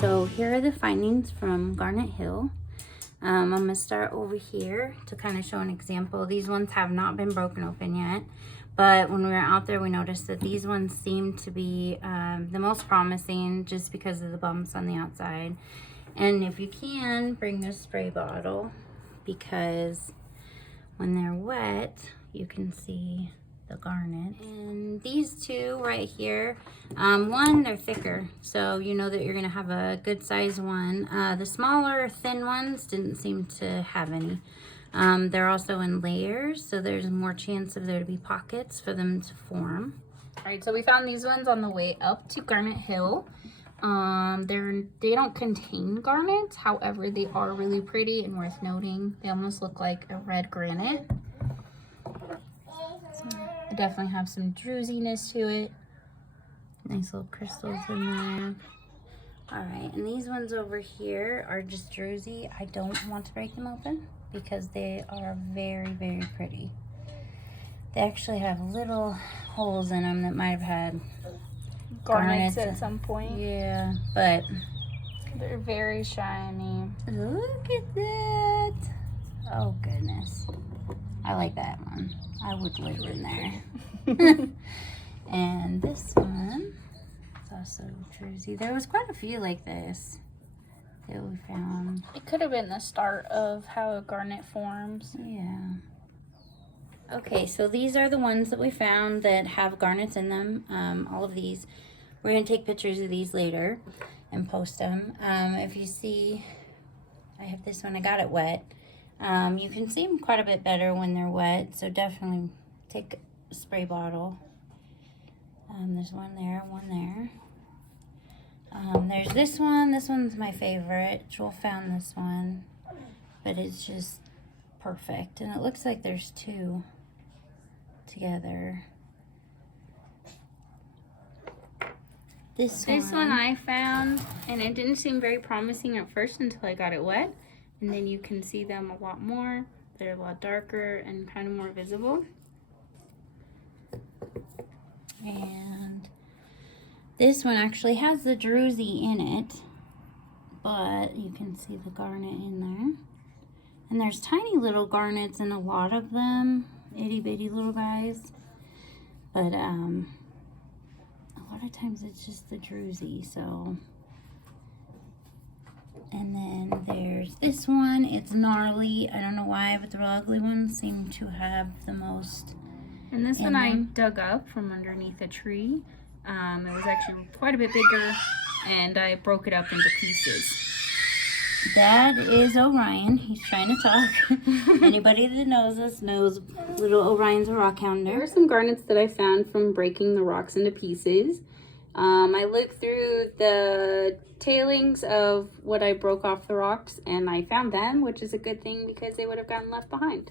So here are the findings from Garnet Hill. I'm going to start over here to kind of show an example. These ones have not been broken open yet, but when we were out there, we noticed that these ones seem to be the most promising just because of the bumps on the outside. And if you can, bring the spray bottle, because when they're wet, you can see the garnet. And these two right here, one, they're thicker, so you know that you're gonna have a good size one. The smaller thin ones didn't seem to have any. They're also in layers, so there's more chance of there to be pockets for them to form. All right, so we found these ones on the way up to Garnet Hill. They don't contain garnets, however they are really pretty and worth noting. They almost look like a red granite. They definitely have some drusiness to it. Nice little crystals in there. All right, and these ones over here are just druzy. I don't want to break them open because they are very, very pretty. They actually have little holes in them that might have had Garnets at some point. Yeah, but they're very shiny. Look at that. Oh, goodness. I like that one. I would live in there. And this one is also druzy. There was quite a few like this that we found. It could have been the start of how a garnet forms. Yeah. Okay, so these are the ones that we found that have garnets in them. All of these. We're going to take pictures of these later and post them. If you see, I have this one. I got it wet. You can see them quite a bit better when they're wet, so definitely take a spray bottle. There's one there, one there. There's this one. This one's my favorite. Joel found this one, but it's just perfect. And it looks like there's two together. This one I found, and it didn't seem very promising at first until I got it wet. And then you can see them a lot more. They're a lot darker and kind of more visible. And this one actually has the druzy in it, but you can see the garnet in there. And there's tiny little garnets in a lot of them, itty bitty little guys. But a lot of times it's just the druzy, so. And then there's this one. It's gnarly. I don't know why, but the real ugly ones seem to have the most. And this one I dug up from underneath a tree. It was actually quite a bit bigger, and I broke it up into pieces. That is Orion. He's trying to talk. Anybody that knows us knows little Orion's a rock There hounder. are some garnets that I found from breaking the rocks into pieces. I looked through the tailings of what I broke off the rocks, and I found them, which is a good thing because they would have gotten left behind.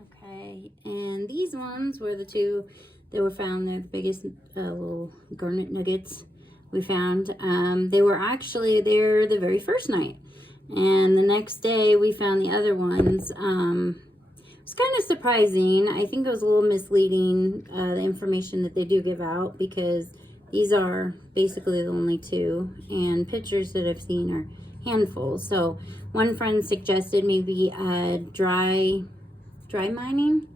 Okay, and these ones were the two that were found. They're the biggest little garnet nuggets we found. They were actually there the very first night. And the next day we found the other ones. It was kind of surprising. I think it was a little misleading, the information that they do give out, because these are basically the only two, and pictures that I've seen are handfuls. So one friend suggested maybe dry mining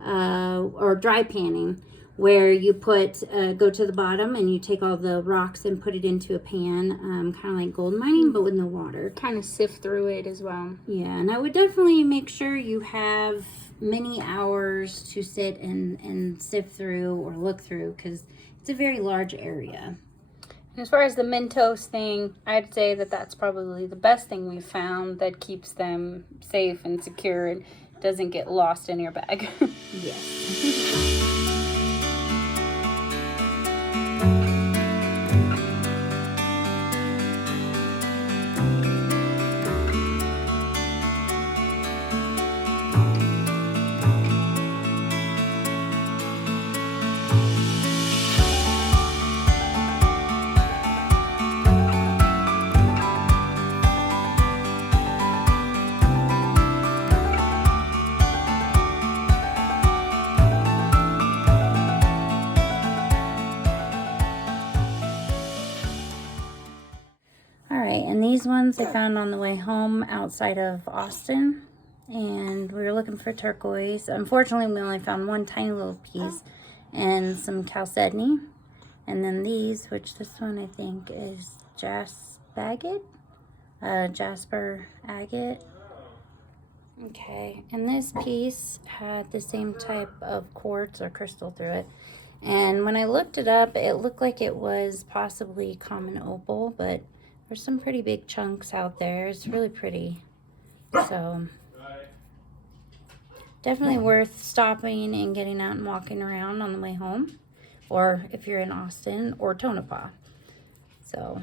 or dry panning, where you go to the bottom and you take all the rocks and put it into a pan, kind of like gold mining, but with no water. Kind of sift through it as well. Yeah, and I would definitely make sure you have many hours to sit and sift through or look through, because it's a very large area. And as far as the Mentos thing, I'd say that that's probably the best thing we've found that keeps them safe and secure and doesn't get lost in your bag. Yes. right, and these ones I found on the way home outside of Austin. And we were looking for turquoise. Unfortunately, we only found one tiny little piece and some chalcedony. And then these, which this one I think is Jasper agate. Okay, and this piece had the same type of quartz or crystal through it. And when I looked it up, it looked like it was possibly common opal, but there's some pretty big chunks out there. It's really pretty. So definitely worth stopping and getting out and walking around on the way home, or if you're in Austin or Tonopah. So